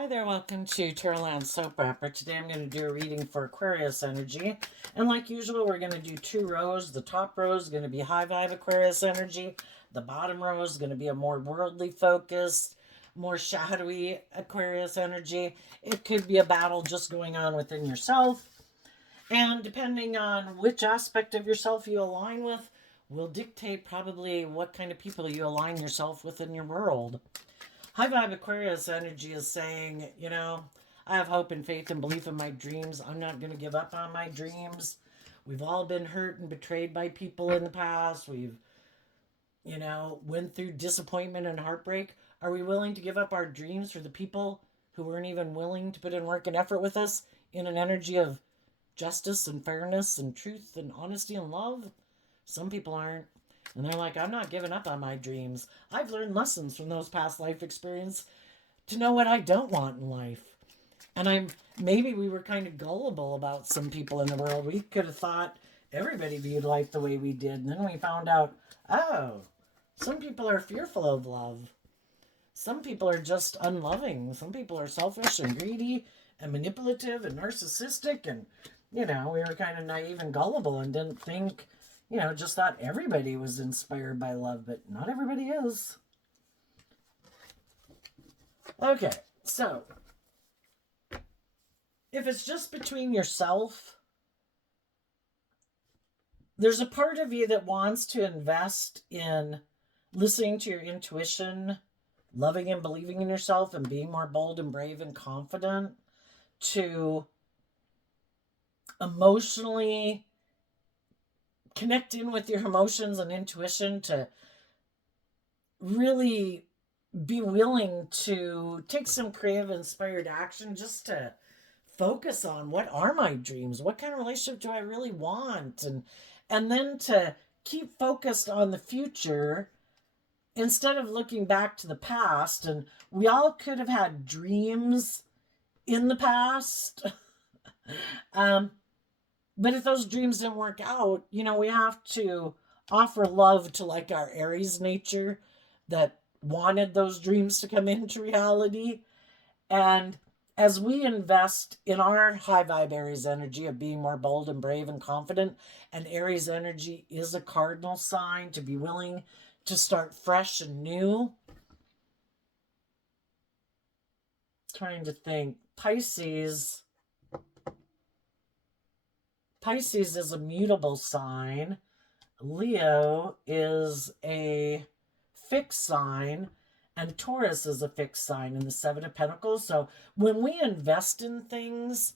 Hi there, welcome to Terraland Soap Opera. Today I'm going to do a reading for Aquarius energy. And like usual, we're going to do two rows. The top row is going to be high vibe Aquarius energy. The bottom row is going to be a more worldly focused, more shadowy Aquarius energy. It could be a battle just going on within yourself. And depending on which aspect of yourself you align with, will dictate probably what kind of people you align yourself with in your world. High vibe Aquarius energy is saying, I have hope and faith and belief in my dreams. I'm not going to give up on my dreams. We've all been hurt and betrayed by people in the past. We've, went through disappointment and heartbreak. Are we willing to give up our dreams for the people who weren't even willing to put in work and effort with us in an energy of justice and fairness and truth and honesty and love? Some people aren't. And they're like, I'm not giving up on my dreams. I've learned lessons from those past life experience to know what I don't want in life. And maybe we were kind of gullible about some people in the world. We could have thought everybody viewed life the way we did. And then we found out, oh, some people are fearful of love. Some people are just unloving. Some people are selfish and greedy and manipulative and narcissistic. And, we were kind of naive and gullible and didn't think, just thought everybody was inspired by love, but not everybody is. Okay, so if it's just between yourself, there's a part of you that wants to invest in listening to your intuition, loving and believing in yourself, and being more bold and brave and confident to emotionally connect in with your emotions and intuition, to really be willing to take some creative inspired action just to focus on what are my dreams, what kind of relationship do I really want, and then to keep focused on the future instead of looking back to the past. And we all could have had dreams in the past. But if those dreams didn't work out, we have to offer love to like our Aries nature that wanted those dreams to come into reality. And as we invest in our high vibe Aries energy of being more bold and brave and confident, and Aries energy is a cardinal sign to be willing to start fresh and new. Trying to think. Pisces is a mutable sign. Leo is a fixed sign. And Taurus is a fixed sign in the Seven of Pentacles. So when we invest in things,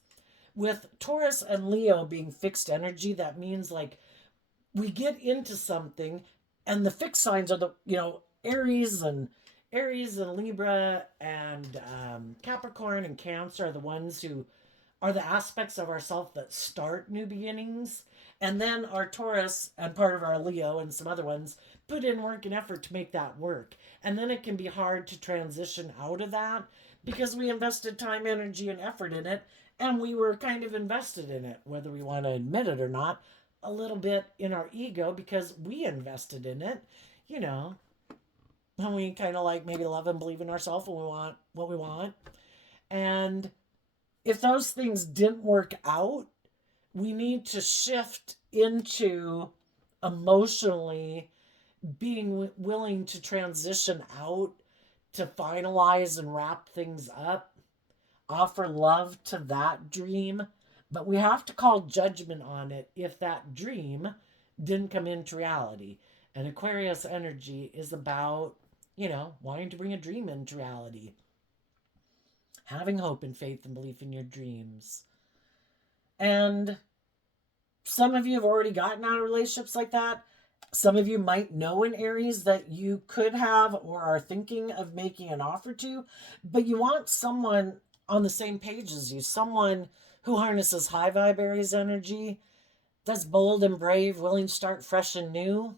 with Taurus and Leo being fixed energy, that means like we get into something, and the fixed signs are the, Aries and Libra and Capricorn and Cancer are the ones who are the aspects of ourself that start new beginnings. And then our Taurus and part of our Leo and some other ones put in work and effort to make that work. And then it can be hard to transition out of that because we invested time, energy, and effort in it. And we were kind of invested in it, whether we want to admit it or not, a little bit in our ego because we invested in it, and we kind of like maybe love and believe in ourselves when we want what we want. And if those things didn't work out, we need to shift into emotionally being willing to transition out, to finalize and wrap things up, offer love to that dream. But we have to call judgment on it if that dream didn't come into reality. And Aquarius energy is about, wanting to bring a dream into reality. Having hope and faith and belief in your dreams. And some of you have already gotten out of relationships like that. Some of you might know an Aries that you could have or are thinking of making an offer to, but you want someone on the same page as you, someone who harnesses high vibe Aries energy, that's bold and brave, willing to start fresh and new.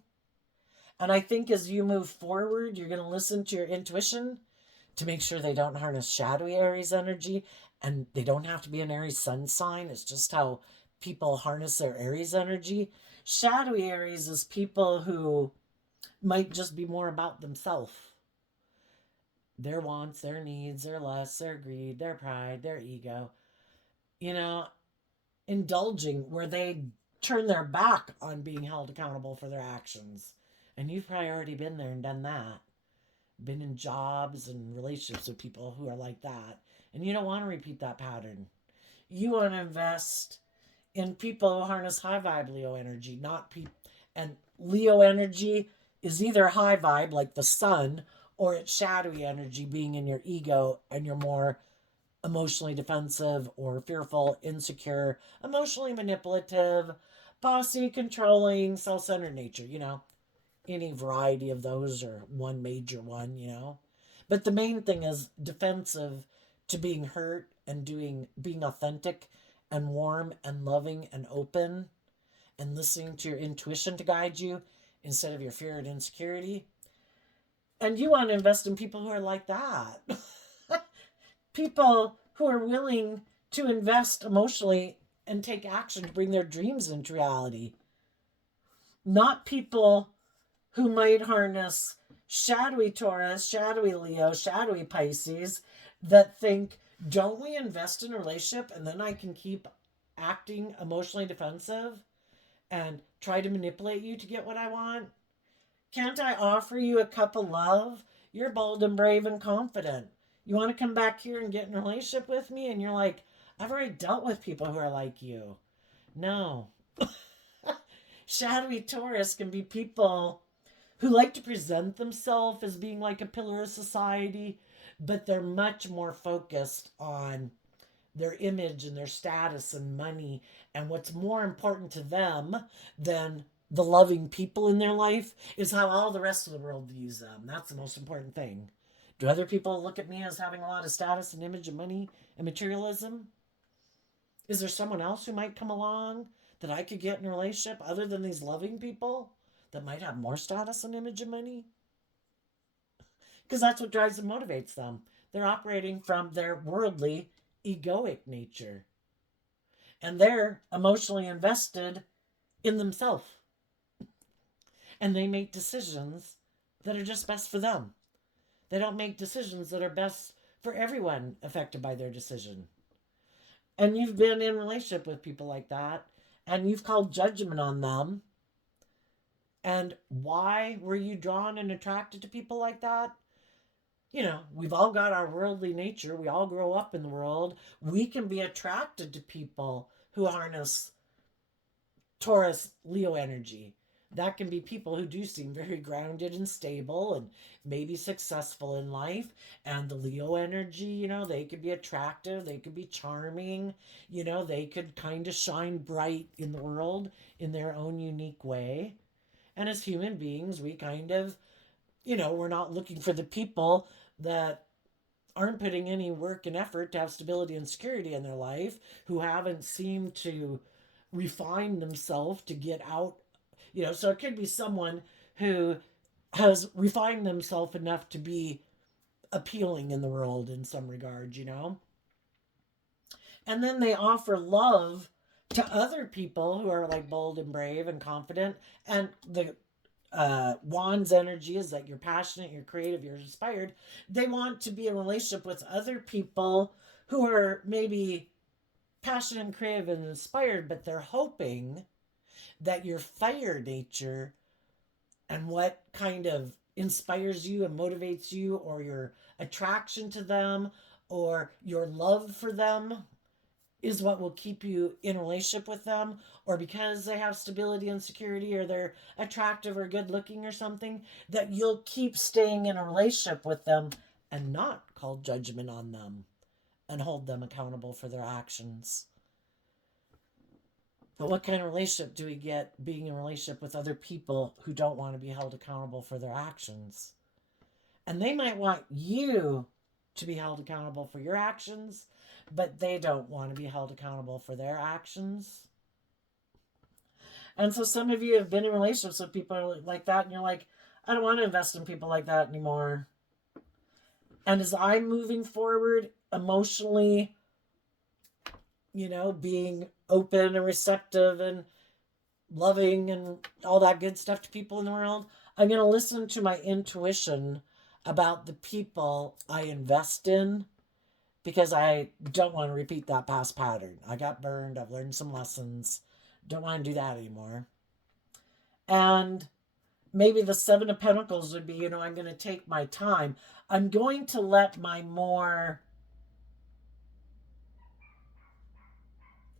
And I think as you move forward, you're going to listen to your intuition to make sure they don't harness shadowy Aries energy. And they don't have to be an Aries sun sign. It's just how people harness their Aries energy. Shadowy Aries is people who might just be more about themselves. their wants, their needs, their lusts, their greed, their pride, their ego, you know, indulging where they turn their back on being held accountable for their actions. And you've probably already been there and done that. Been in jobs and relationships with people who are like that. And you don't want to repeat that pattern. You want to invest in people who harness high vibe Leo energy, not people. And Leo energy is either high vibe, like the sun, or it's shadowy energy, being in your ego and you're more emotionally defensive or fearful, insecure, emotionally manipulative, bossy, controlling, self centered nature, any variety of those or one major one. But the main thing is defensive to being hurt and being authentic and warm and loving and open and listening to your intuition to guide you instead of your fear and insecurity. And you want to invest in people who are like that. People who are willing to invest emotionally and take action to bring their dreams into reality. Not people who might harness shadowy Taurus, shadowy Leo, shadowy Pisces that think, don't we invest in a relationship and then I can keep acting emotionally defensive and try to manipulate you to get what I want? Can't I offer you a cup of love? You're bold and brave and confident. You want to come back here and get in a relationship with me? And you're like, I've already dealt with people who are like you. No. Shadowy Taurus can be people who like to present themselves as being like a pillar of society, but they're much more focused on their image and their status and money and what's more important to them than the loving people in their life is how all the rest of the world views them. That's the most important thing. Do other people look at me as having a lot of status and image and money and materialism? Is there someone else who might come along that I could get in a relationship other than these loving people that might have more status and image and money? Because that's what drives and motivates them. They're operating from their worldly, egoic nature. And they're emotionally invested in themselves. And they make decisions that are just best for them. They don't make decisions that are best for everyone affected by their decision. And you've been in a relationship with people like that, and you've called judgment on them. And why were you drawn and attracted to people like that? We've all got our worldly nature. We all grow up in the world. We can be attracted to people who harness Taurus Leo energy. That can be people who do seem very grounded and stable and maybe successful in life. And the Leo energy, they could be attractive, they could be charming, they could kind of shine bright in the world in their own unique way. And as human beings, we kind of, we're not looking for the people that aren't putting any work and effort to have stability and security in their life, who haven't seemed to refine themselves to get out. So it could be someone who has refined themselves enough to be appealing in the world in some regard. And then they offer love to other people who are like bold and brave and confident. And the Wands energy is that you're passionate, you're creative, you're inspired. They want to be in a relationship with other people who are maybe passionate and creative and inspired, but they're hoping that your fire nature and what kind of inspires you and motivates you, or your attraction to them, or your love for them, is what will keep you in a relationship with them, or because they have stability and security, or they're attractive or good looking or something, that you'll keep staying in a relationship with them and not call judgment on them and hold them accountable for their actions. But what kind of relationship do we get being in a relationship with other people who don't want to be held accountable for their actions? And they might want you to be held accountable for your actions, but they don't want to be held accountable for their actions. And so some of you have been in relationships with people like that, and you're like, I don't want to invest in people like that anymore. And as I'm moving forward emotionally, being open and receptive and loving and all that good stuff to people in the world, I'm going to listen to my intuition about the people I invest in, because I don't want to repeat that past pattern. I got burned. I've learned some lessons. Don't want to do that anymore. And maybe the Seven of Pentacles would be, I'm going to take my time. I'm going to let my more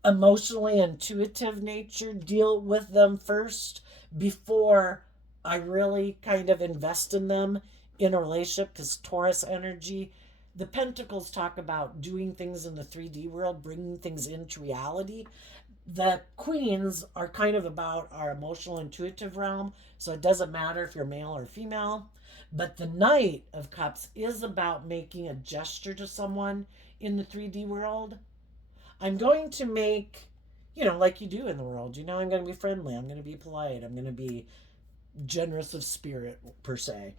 emotionally intuitive nature deal with them first before I really kind of invest in them in a relationship. Because Taurus energy, the Pentacles talk about doing things in the 3D world, bringing things into reality. The Queens are kind of about our emotional intuitive realm, so it doesn't matter if you're male or female. But the Knight of Cups is about making a gesture to someone in the 3D world. I'm going to make, like you do in the world, I'm going to be friendly. I'm going to be polite. I'm going to be generous of spirit, per se.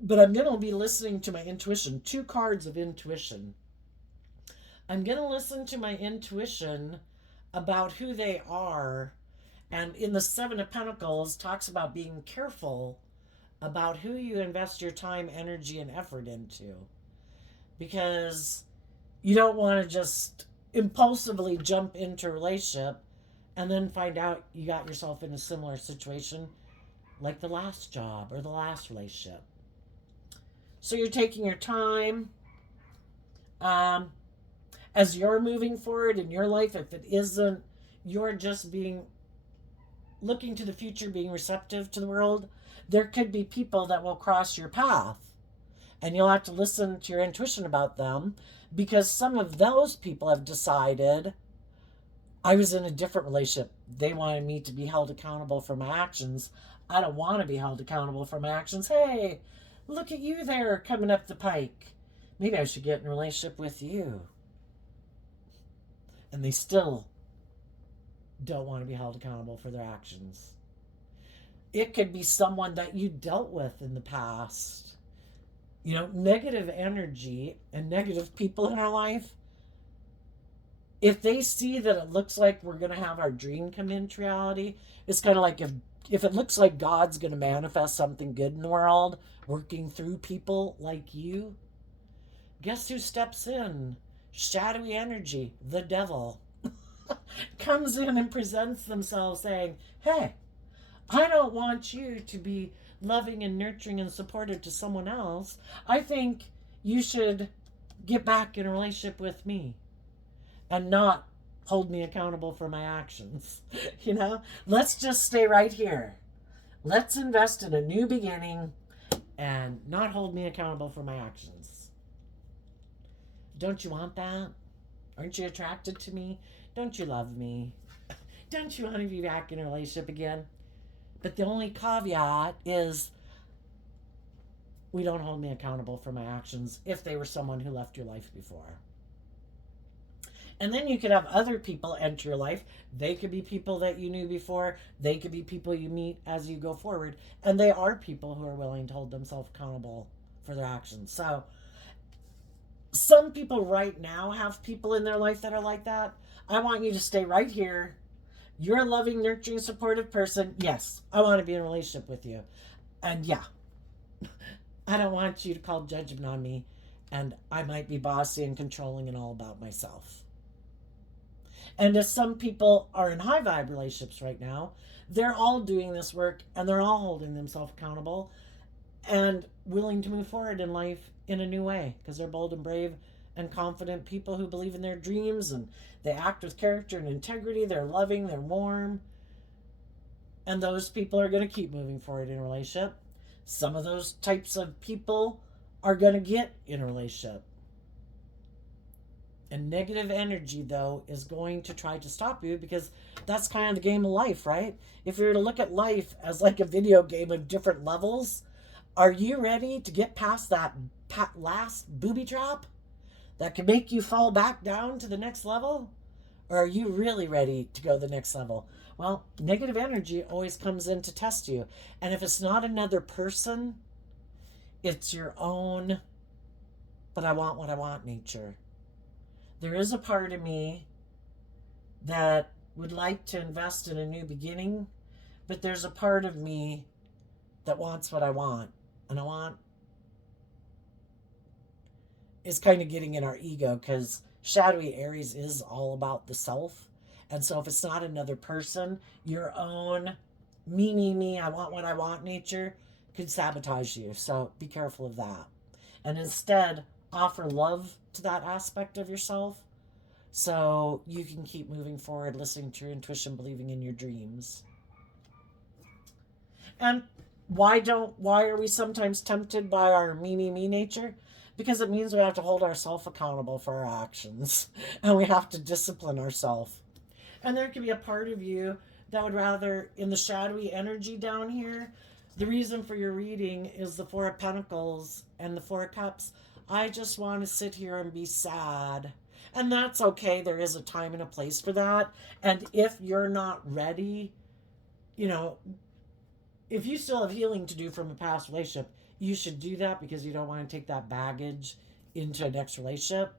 But I'm going to be listening to my intuition. 2 cards of intuition. I'm going to listen to my intuition about who they are. And in the Seven of Pentacles, talks about being careful about who you invest your time, energy, and effort into. Because you don't want to just impulsively jump into a relationship and then find out you got yourself in a similar situation like the last job or the last relationship. So you're taking your time. As you're moving forward in your life, if it isn't, you're just looking to the future, being receptive to the world, there could be people that will cross your path. And you'll have to listen to your intuition about them, because some of those people have decided, I was in a different relationship. They wanted me to be held accountable for my actions. I don't want to be held accountable for my actions. Hey, look at you there coming up the pike. Maybe I should get in a relationship with you. And they still don't want to be held accountable for their actions. It could be someone that you dealt with in the past. Negative energy and negative people in our life, if they see that it looks like we're going to have our dream come into reality, it's kind of like if it looks like God's going to manifest something good in the world, working through people like you, guess who steps in? Shadowy energy, the devil, comes in and presents themselves saying, hey, I don't want you to be loving and nurturing and supportive to someone else. I think you should get back in a relationship with me and not hold me accountable for my actions. Let's just stay right here. Let's invest in a new beginning and not hold me accountable for my actions. Don't you want that? Aren't you attracted to me? Don't you love me? Don't you want to be back in a relationship again? But the only caveat is, we don't hold me accountable for my actions if they were someone who left your life before. And then you could have other people enter your life. They could be people that you knew before. They could be people you meet as you go forward. And they are people who are willing to hold themselves accountable for their actions. So some people right now have people in their life that are like that. I want you to stay right here. You're a loving, nurturing, supportive person. Yes, I want to be in a relationship with you. And yeah, I don't want you to call judgment on me. And I might be bossy and controlling and all about myself. And as some people are in high vibe relationships right now, they're all doing this work and they're all holding themselves accountable and willing to move forward in life in a new way, because they're bold and brave and confident people who believe in their dreams, and they act with character and integrity. They're loving, they're warm. And those people are going to keep moving forward in a relationship. Some of those types of people are going to get in a relationship. And negative energy, though, is going to try to stop you, because that's kind of the game of life, right? If you were to look at life as like a video game of different levels, are you ready to get past that last booby trap that can make you fall back down to the next level? Or are you really ready to go to the next level? Well, negative energy always comes in to test you. And if it's not another person, it's your own, but I want what I want nature. There is a part of me that would like to invest in a new beginning, but there's a part of me that wants what I want. And I want is kind of getting in our ego, because shadowy Aries is all about the self. And so if it's not another person, your own me, I want what I want nature could sabotage you. So be careful of that. And instead, offer love to that aspect of yourself so you can keep moving forward, listening to your intuition, believing in your dreams. And why are we sometimes tempted by our me nature? Because it means we have to hold ourselves accountable for our actions and we have to discipline ourselves. And there could be a part of you that would rather, in the shadowy energy down here, the reason for your reading is the Four of Pentacles and the Four of Cups. I just want to sit here and be sad. And that's okay. There is a time and a place for that. And if you're not ready, you know, if you still have healing to do from a past relationship, you should do that because you don't want to take that baggage into a next relationship.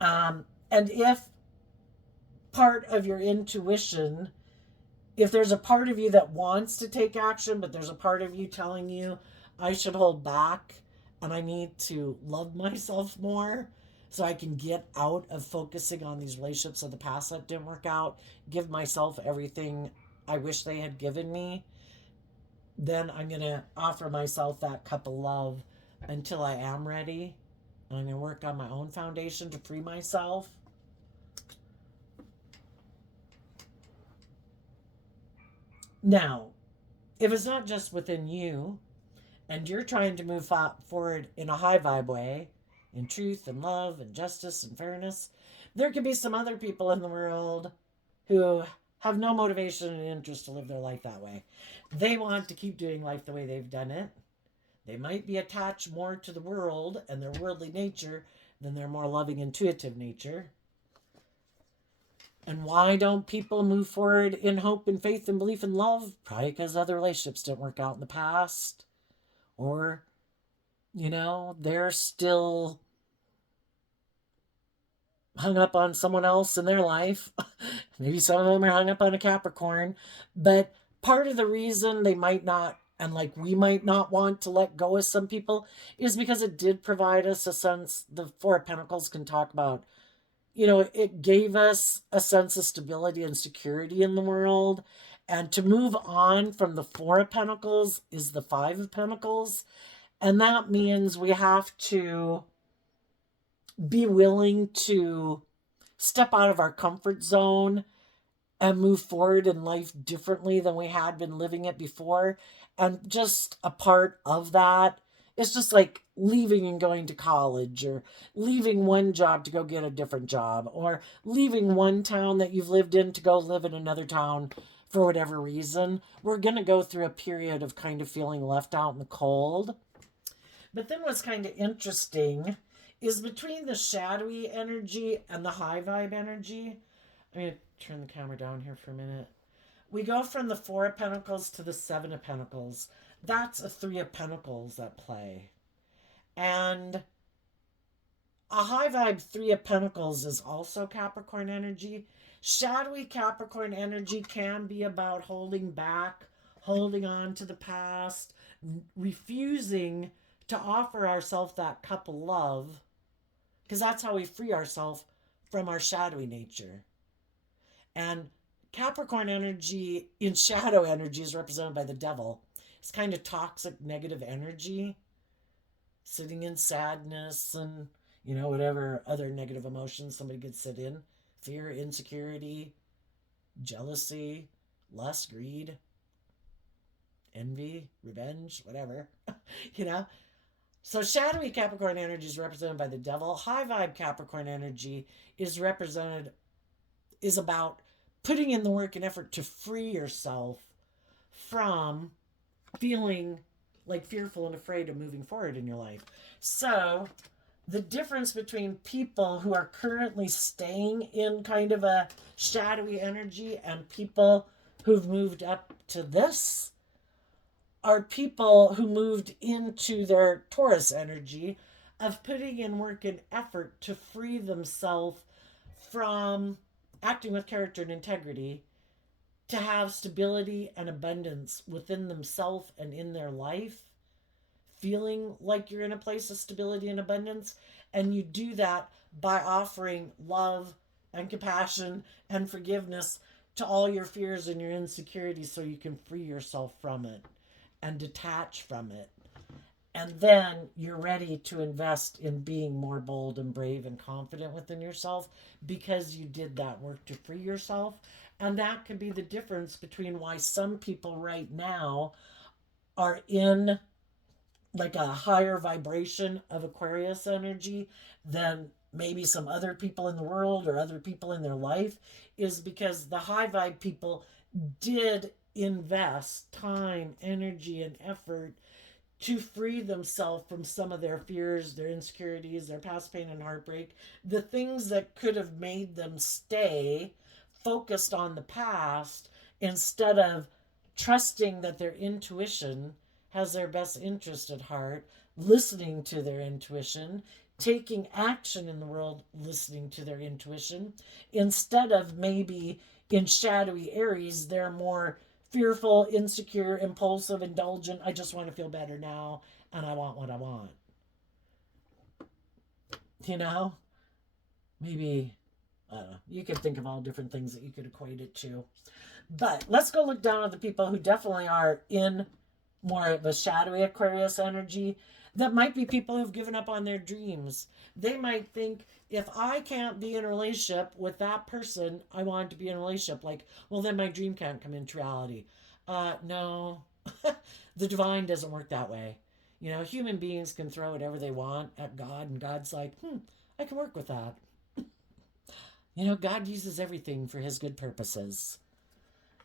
And if part of your intuition, if there's a part of you that wants to take action, but there's a part of you telling you, I should hold back and I need to love myself more so I can get out of focusing on these relationships of the past that didn't work out, give myself everything I wish they had given me, then I'm going to offer myself that cup of love until I am ready. And I'm going to work on my own foundation to free myself. Now, if it's not just within you and you're trying to move forward in a high vibe way, in truth and love and justice and fairness, there could be some other people in the world who have no motivation and interest to live their life that way. They want to keep doing life the way they've done it. They might be attached more to the world and their worldly nature than their more loving, intuitive nature. And why don't people move forward in hope and faith and belief and love? Probably because other relationships didn't work out in the past. Or, they're still hung up on someone else in their life. Maybe some of them are hung up on a Capricorn. But part of the reason they might not, and like we might not want to let go of some people, is because it did provide us a sense. The Four of Pentacles can talk about, it gave us a sense of stability and security in the world. And to move on from the Four of Pentacles is the Five of Pentacles. And that means we have to be willing to step out of our comfort zone and move forward in life differently than we had been living it before. And just a part of that is just like leaving and going to college, or leaving one job to go get a different job, or leaving one town that you've lived in to go live in another town for whatever reason. We're going to go through a period of kind of feeling left out in the cold. But then what's kind of interesting is between the shadowy energy and the high vibe energy. I'm going to turn the camera down here for a minute. We go from the Four of Pentacles to the Seven of Pentacles. That's a Three of Pentacles at play. And a high vibe Three of Pentacles is also Capricorn energy. Shadowy Capricorn energy can be about holding back, holding on to the past, refusing to offer ourselves that cup of love, because that's how we free ourselves from our shadowy nature. And Capricorn energy in shadow energy is represented by the devil. It's kind of toxic, negative energy, sitting in sadness and, whatever other negative emotions somebody could sit in. Fear, insecurity, jealousy, lust, greed, envy, revenge, whatever, So shadowy Capricorn energy is represented by the devil. High vibe Capricorn energy is about putting in the work and effort to free yourself from feeling like fearful and afraid of moving forward in your life. So the difference between people who are currently staying in kind of a shadowy energy and people who've moved up to this are people who moved into their Taurus energy of putting in work and effort to free themselves from acting with character and integrity, to have stability and abundance within themselves and in their life, feeling like you're in a place of stability and abundance. And you do that by offering love and compassion and forgiveness to all your fears and your insecurities so you can free yourself from it and detach from it. And then you're ready to invest in being more bold and brave and confident within yourself because you did that work to free yourself. And that could be the difference between why some people right now are in like a higher vibration of Aquarius energy than maybe some other people in the world or other people in their life, is because the high vibe people did invest time, energy, and effort to free themselves from some of their fears, their insecurities, their past pain and heartbreak, the things that could have made them stay focused on the past instead of trusting that their intuition has their best interest at heart, listening to their intuition, taking action in the world, listening to their intuition, instead of maybe in shadowy Aries, they're more fearful, insecure, impulsive, indulgent. I just want to feel better now and I want what I want. You know? Maybe, I don't know. You could think of all different things that you could equate it to. But let's go look down at the people who definitely are in more of a shadowy Aquarius energy. That might be people who've given up on their dreams. They might think, if I can't be in a relationship with that person I want to be in a relationship, like, well, then my dream can't come into reality. No, the divine doesn't work that way. You know, human beings can throw whatever they want at God, and God's like, I can work with that. You know, God uses everything for his good purposes.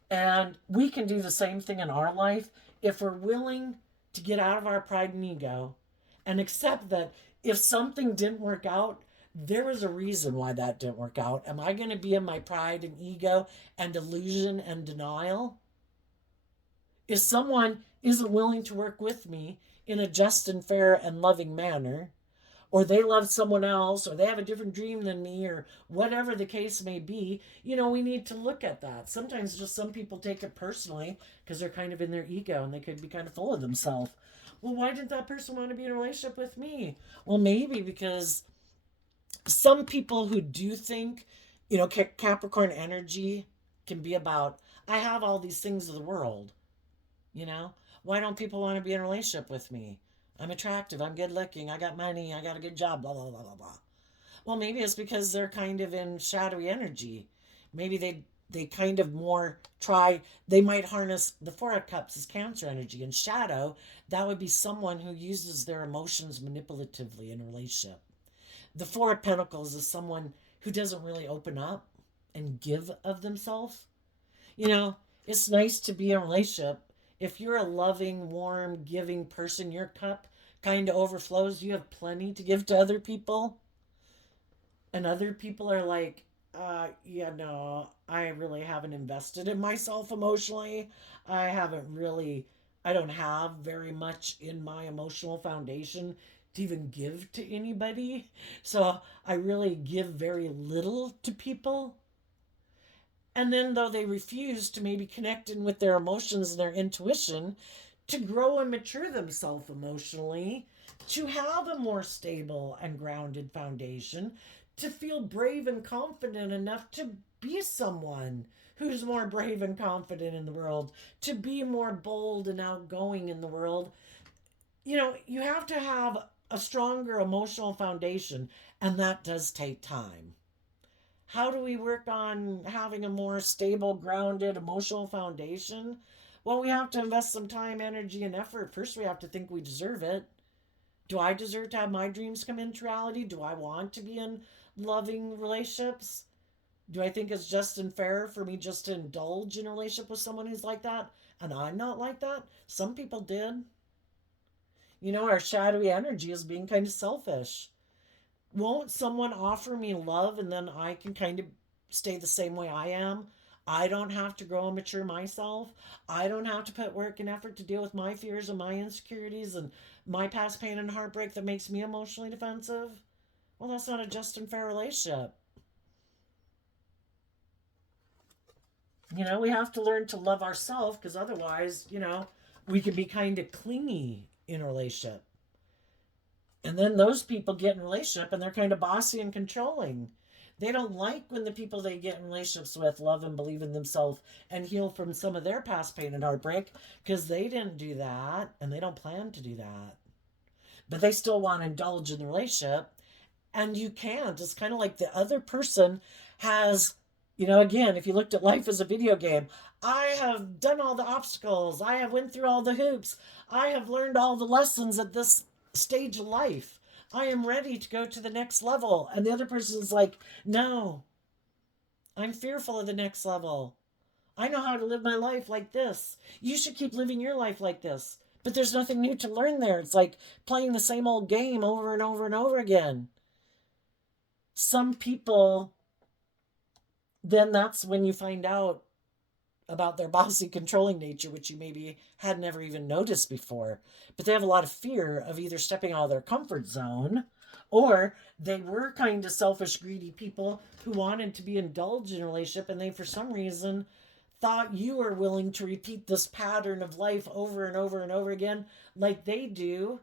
And we can do the same thing in our life if we're willing to get out of our pride and ego and accept that if something didn't work out, there was a reason why that didn't work out. Am I going to be in my pride and ego and delusion and denial? If someone isn't willing to work with me in a just and fair and loving manner, or they love someone else, or they have a different dream than me, or whatever the case may be, you know, we need to look at that. Sometimes just some people take it personally because they're kind of in their ego and they could be kind of full of themselves. Well, why didn't that person want to be in a relationship with me? Well, maybe because some people who do think, you know, Capricorn energy can be about, I have all these things of the world, you know? Why don't people want to be in a relationship with me? I'm attractive, I'm good looking, I got money, I got a good job, blah, blah, blah, blah, blah. Well, maybe it's because they're kind of in shadowy energy. Maybe they kind of more try, they might harness the Four of Cups as Cancer energy. In shadow, that would be someone who uses their emotions manipulatively in a relationship. The Four of Pentacles is someone who doesn't really open up and give of themselves. You know, it's nice to be in a relationship. If you're a loving, warm, giving person, your cup kind of overflows. You have plenty to give to other people. And other people are like, yeah, no, I really haven't invested in myself emotionally. I haven't really, I don't have very much in my emotional foundation to even give to anybody. So I really give very little to people. And then, though they refuse to maybe connect in with their emotions and their intuition to grow and mature themselves emotionally, to have a more stable and grounded foundation, to feel brave and confident enough to be someone who's more brave and confident in the world, to be more bold and outgoing in the world. You know, you have to have a stronger emotional foundation, and that does take time. How do we work on having a more stable, grounded, emotional foundation? Well, we have to invest some time, energy, and effort. First, we have to think we deserve it. Do I deserve to have my dreams come into reality? Do I want to be in loving relationships? Do I think it's just and fair for me just to indulge in a relationship with someone who's like that and I'm not like that? Some people did. You know, our shadowy energy is being kind of selfish. Won't someone offer me love and then I can kind of stay the same way I am? I don't have to grow and mature myself. I don't have to put work and effort to deal with my fears and my insecurities and my past pain and heartbreak that makes me emotionally defensive. Well, that's not a just and fair relationship. You know, we have to learn to love ourselves because otherwise, you know, we can be kind of clingy in a relationship. And then those people get in a relationship and they're kind of bossy and controlling. They don't like when the people they get in relationships with love and believe in themselves and heal from some of their past pain and heartbreak, because they didn't do that and they don't plan to do that. But they still want to indulge in the relationship, and you can't. It's kind of like the other person has, again, if you looked at life as a video game, I have done all the obstacles, I have went through all the hoops, I have learned all the lessons at this stage of life, I am ready to go to the next level. And the other person is like, no, I'm fearful of the next level. I know how to live my life like this. You should keep living your life like this. But there's nothing new to learn there. It's like playing the same old game over and over and over again. Some people, then that's when you find out about their bossy, controlling nature, which you maybe had never even noticed before. But they have a lot of fear of either stepping out of their comfort zone, or they were kind of selfish, greedy people who wanted to be indulged in a relationship, and they, for some reason, thought you were willing to repeat this pattern of life over and over and over again like they do,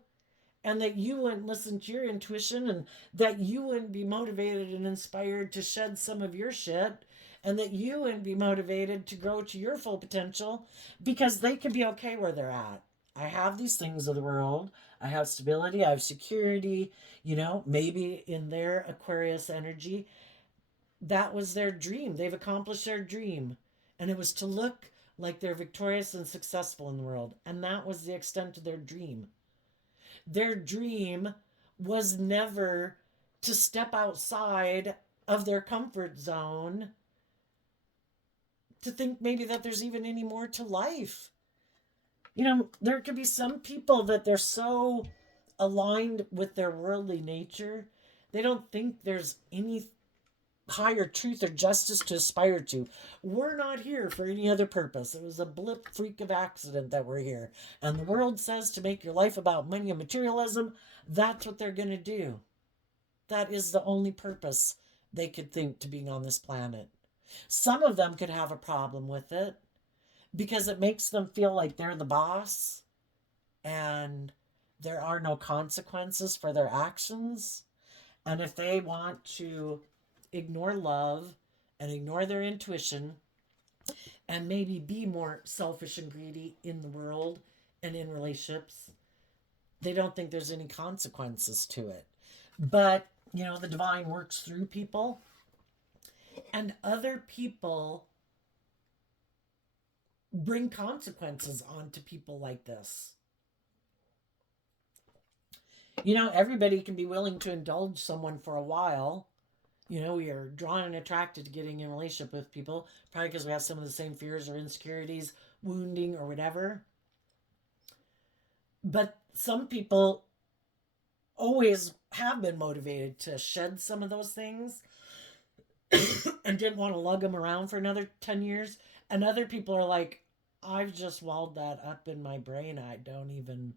and that you wouldn't listen to your intuition, and that you wouldn't be motivated and inspired to shed some of your shit, and that you wouldn't be motivated to grow to your full potential, because they could be okay where they're at. I have these things of the world. I have stability. I have security. Maybe in their Aquarius energy, that was their dream. They've accomplished their dream. And it was to look like they're victorious and successful in the world. And that was the extent of their dream. Their dream was never to step outside of their comfort zone, to think maybe that there's even any more to life. There could be some people that they're so aligned with their worldly nature, they don't think there's any higher truth or justice to aspire to. We're not here for any other purpose. It was a blip freak of accident that we're here. And the world says to make your life about money and materialism. That's what they're going to do. That is the only purpose they could think to being on this planet. Some of them could have a problem with it because it makes them feel like they're the boss and there are no consequences for their actions. And if they want to ignore love and ignore their intuition and maybe be more selfish and greedy in the world and in relationships, they don't think there's any consequences to it. But, the divine works through people, and other people bring consequences onto people like this. Everybody can be willing to indulge someone for a while. We are drawn and attracted to getting in a relationship with people, probably because we have some of the same fears or insecurities, wounding or whatever. But some people always have been motivated to shed some of those things and didn't want to lug them around for another 10 years. And other people are like, I've just walled that up in my brain. I don't even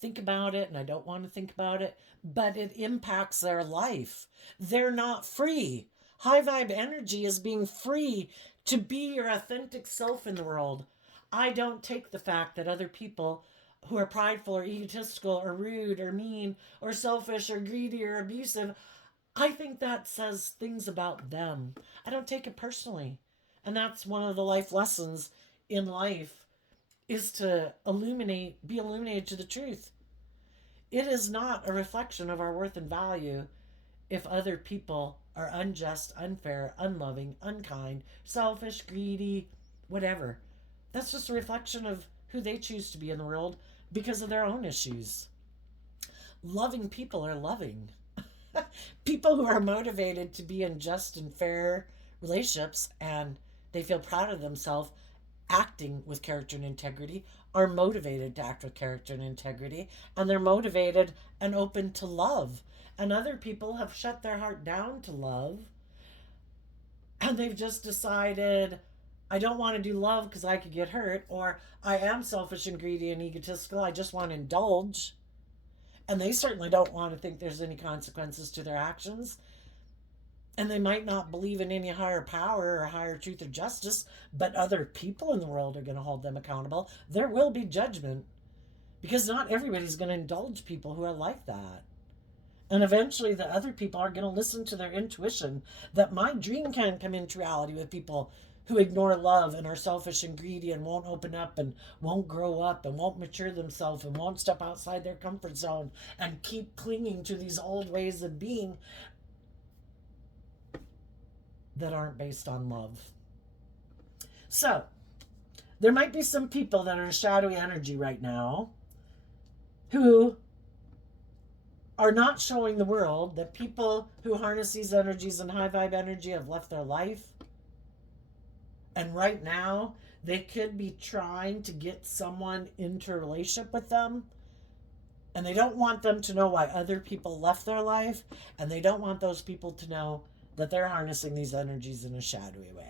think about it, and I don't want to think about it, but it impacts their life. They're not free. High vibe energy is being free to be your authentic self in the world. I don't take the fact that other people who are prideful or egotistical or rude or mean or selfish or greedy or abusive, I think that says things about them. I don't take it personally. And that's one of the life lessons in life, is to be illuminated to the truth. It is not a reflection of our worth and value if other people are unjust, unfair, unloving, unkind, selfish, greedy, whatever. That's just a reflection of who they choose to be in the world because of their own issues. Loving people are loving. People who are motivated to be in just and fair relationships and they feel proud of themselves acting with character and integrity are motivated to act with character and integrity, and they're motivated and open to love. And other people have shut their heart down to love, and they've just decided, I don't want to do love because I could get hurt, or I am selfish and greedy and egotistical, I just want to indulge. And they certainly don't want to think there's any consequences to their actions. And they might not believe in any higher power or higher truth or justice, but other people in the world are going to hold them accountable. There will be judgment. Because not everybody's going to indulge people who are like that. And eventually the other people are going to listen to their intuition that my dream can come into reality with people who ignore love and are selfish and greedy and won't open up and won't grow up and won't mature themselves and won't step outside their comfort zone and keep clinging to these old ways of being that aren't based on love. So, there might be some people that are in shadowy energy right now who are not showing the world that people who harness these energies and high vibe energy have left their life. And right now, they could be trying to get someone into a relationship with them. And they don't want them to know why other people left their life. And they don't want those people to know that they're harnessing these energies in a shadowy way.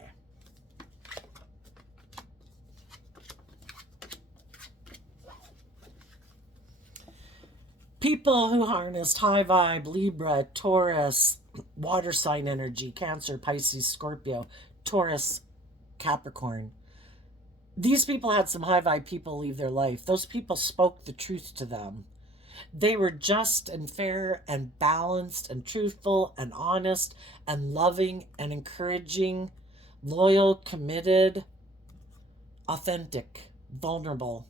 People who harnessed high vibe, Libra, Taurus, water sign energy, Cancer, Pisces, Scorpio, Taurus, Capricorn. These people had some high vibe people leave their life. Those people spoke the truth to them. They were just and fair and balanced and truthful and honest and loving and encouraging, loyal, committed, authentic, vulnerable.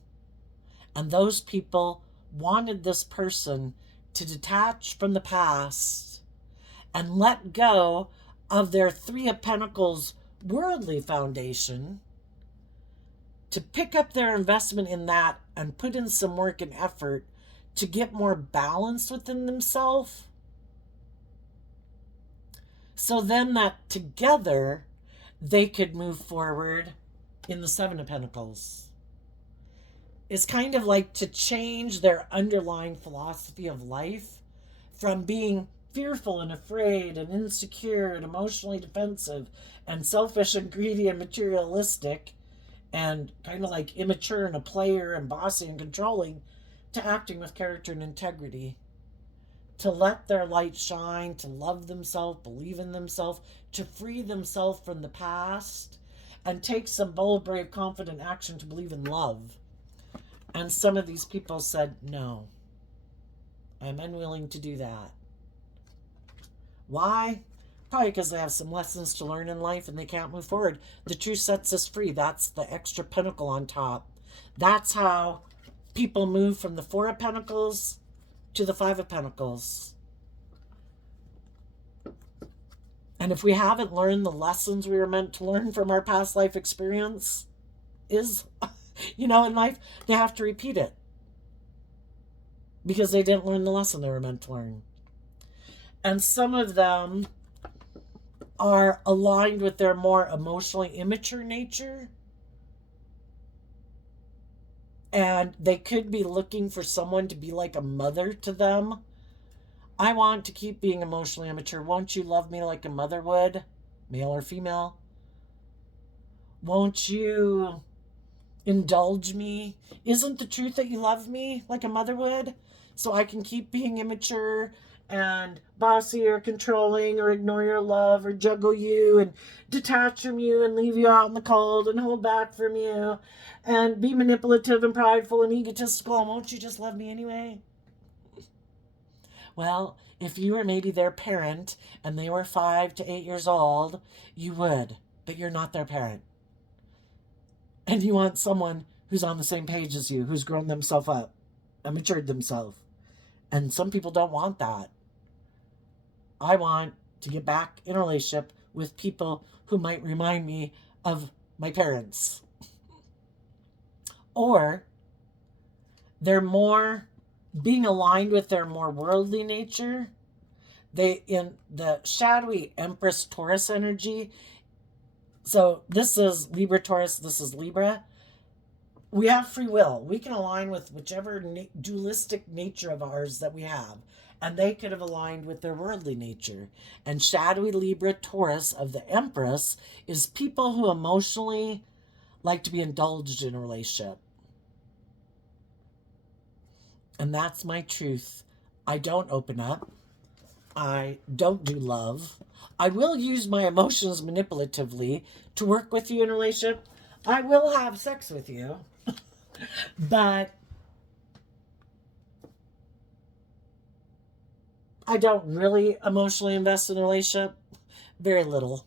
And those people wanted this person to detach from the past and let go of their Three of Pentacles worldly foundation, to pick up their investment in that and put in some work and effort to get more balanced within themselves. So then that together they could move forward in the Seven of Pentacles. It's kind of like to change their underlying philosophy of life from being fearful and afraid and insecure and emotionally defensive and selfish and greedy and materialistic and kind of like immature and a player and bossy and controlling, to acting with character and integrity, to let their light shine, to love themselves, believe in themselves, to free themselves from the past and take some bold, brave, confident action to believe in love. And some of these people said, no, I'm unwilling to do that. Why? Probably because they have some lessons to learn in life and they can't move forward. The truth sets us free. That's the extra pentacle on top. That's how people move from the Four of Pentacles to the Five of Pentacles. And if we haven't learned the lessons we were meant to learn from our past life experience, in life, they have to repeat it because they didn't learn the lesson they were meant to learn. And some of them are aligned with their more emotionally immature nature. And they could be looking for someone to be like a mother to them. I want to keep being emotionally immature. Won't you love me like a mother would? Male or female? Won't you indulge me? Isn't the truth that you love me like a mother would? So I can keep being immature and bossy or controlling or ignore your love or juggle you and detach from you and leave you out in the cold and hold back from you and be manipulative and prideful and egotistical. And won't you just love me anyway? Well, if you were maybe their parent and they were 5 to 8 years old, you would, but you're not their parent. And you want someone who's on the same page as you, who's grown themselves up and matured themselves. And some people don't want that. I want to get back in a relationship with people who might remind me of my parents. Or they're more being aligned with their more worldly nature. They, in the shadowy Empress Taurus energy, so this is Libra Taurus, this is Libra. We have free will. We can align with whichever dualistic nature of ours that we have. And they could have aligned with their worldly nature. And shadowy Libra Taurus of the Empress is people who emotionally like to be indulged in a relationship. And that's my truth. I don't open up. I don't do love. I will use my emotions manipulatively to work with you in a relationship. I will have sex with you. But I don't really emotionally invest in a relationship. Very little.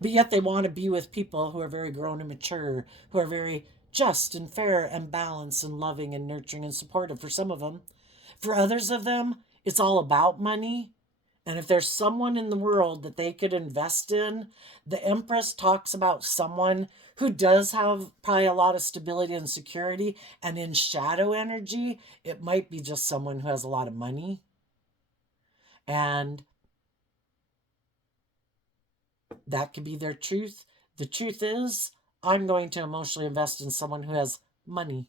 But yet they want to be with people who are very grown and mature, who are very just and fair and balanced and loving and nurturing and supportive for some of them. For others of them, it's all about money. And if there's someone in the world that they could invest in, the Empress talks about someone who does have probably a lot of stability and security. And in shadow energy, it might be just someone who has a lot of money. And that could be their truth. The truth is, I'm going to emotionally invest in someone who has money.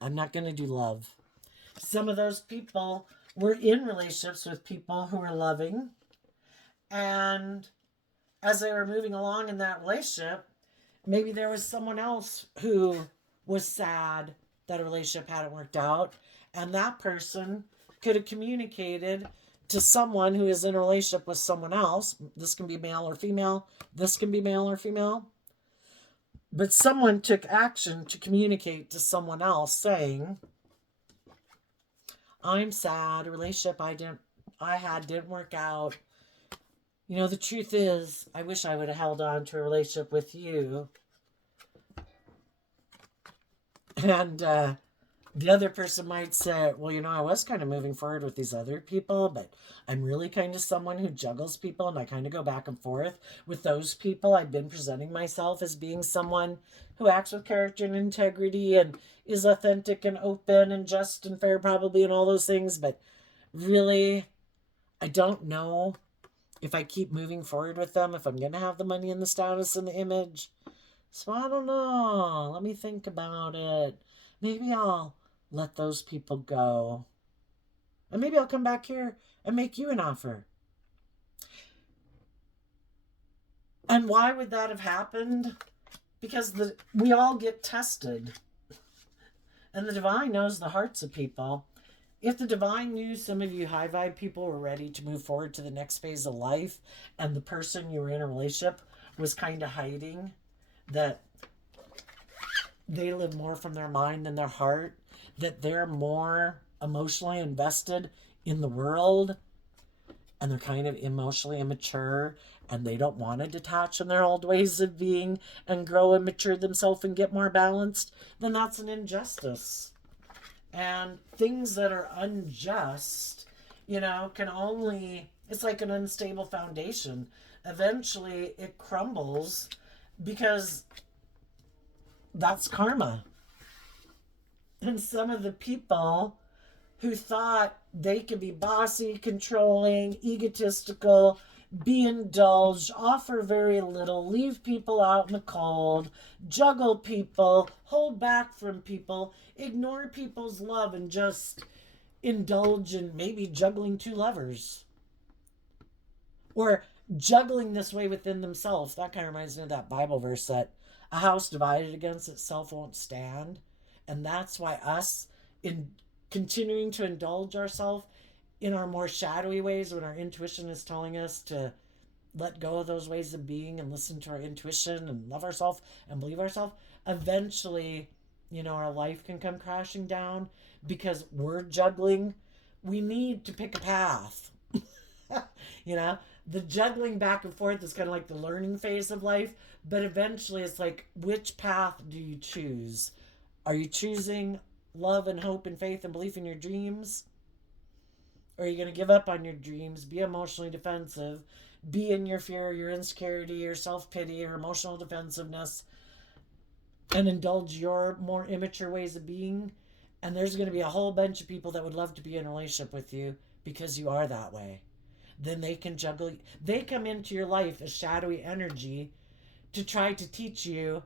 I'm not going to do love. Some of those people were in relationships with people who were loving. And as they were moving along in that relationship, maybe there was someone else who was sad that a relationship hadn't worked out. And that person could have communicated to someone who is in a relationship with someone else. This can be male or female. This can be male or female. But someone took action to communicate to someone else saying, I'm sad, a relationship I had didn't work out. You know, the truth is, I wish I would have held on to a relationship with you. And the other person might say, well, you know, I was kind of moving forward with these other people, but I'm really kind of someone who juggles people, and I kind of go back and forth with those people. I've been presenting myself as being someone who acts with character and integrity and is authentic and open and just and fair, probably, and all those things. But really, I don't know if I keep moving forward with them, if I'm going to have the money and the status and the image. So I don't know. Let me think about it. Maybe I'll let those people go. And maybe I'll come back here and make you an offer. And why would that have happened? Because we all get tested. And the divine knows the hearts of people. If the divine knew some of you high vibe people were ready to move forward to the next phase of life, and the person you were in a relationship was kind of hiding that they live more from their mind than their heart, that they're more emotionally invested in the world, and they're kind of emotionally immature, and they don't want to detach from their old ways of being and grow and mature themselves and get more balanced, then that's an injustice. And things that are unjust, you know, can only, it's like an unstable foundation. Eventually it crumbles because that's karma. And some of the people who thought they could be bossy, controlling, egotistical, be indulged, offer very little, leave people out in the cold, juggle people, hold back from people, ignore people's love, and just indulge in maybe juggling two lovers. Or juggling this way within themselves. That kind of reminds me of that Bible verse that a house divided against itself won't stand. And that's why us in continuing to indulge ourselves in our more shadowy ways when our intuition is telling us to let go of those ways of being and listen to our intuition and love ourselves and believe ourselves, eventually, you know, our life can come crashing down because we're juggling. We need to pick a path. You know, the juggling back and forth is kind of like the learning phase of life, but eventually it's like, which path do you choose? Are you choosing love and hope and faith and belief in your dreams? Or are you going to give up on your dreams, be emotionally defensive, be in your fear, your insecurity, your self-pity, your emotional defensiveness, and indulge your more immature ways of being? And there's going to be a whole bunch of people that would love to be in a relationship with you because you are that way. Then they can juggle. They come into your life as shadowy energy to try to teach you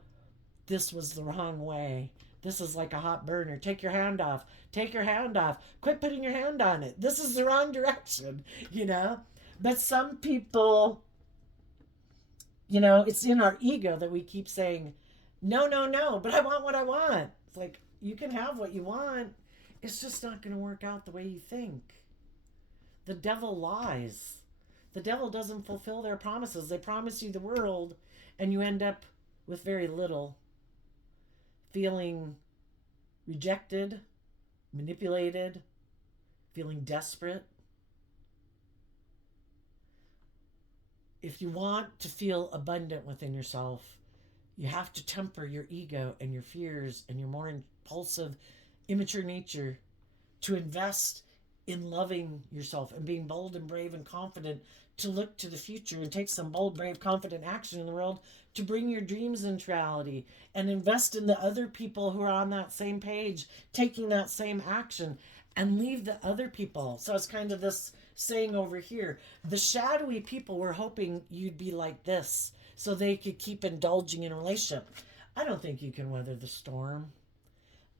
this was the wrong way. This is like a hot burner. Take your hand off. Take your hand off. Quit putting your hand on it. This is the wrong direction, you know? But some people, you know, it's in our ego that we keep saying, no, no, no, but I want what I want. It's like, you can have what you want. It's just not going to work out the way you think. The devil lies. The devil doesn't fulfill their promises. They promise you the world, and you end up with very little, feeling rejected, manipulated, feeling desperate. If you want to feel abundant within yourself, you have to temper your ego and your fears and your more impulsive, immature nature to invest in loving yourself and being bold and brave and confident to look to the future and take some bold, brave, confident action in the world to bring your dreams into reality and invest in the other people who are on that same page, taking that same action, and leave the other people. So it's kind of this saying over here, the shadowy people were hoping you'd be like this so they could keep indulging in a relationship. I don't think you can weather the storm.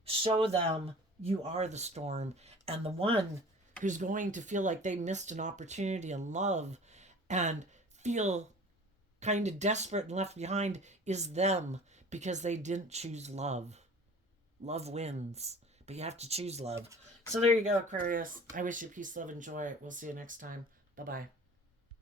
Show them you are the storm, and the one who's going to feel like they missed an opportunity in love and feel kind of desperate and left behind is them because they didn't choose love. Love wins, but you have to choose love. So there you go, Aquarius. I wish you peace, love, and joy. We'll see you next time. Bye-bye.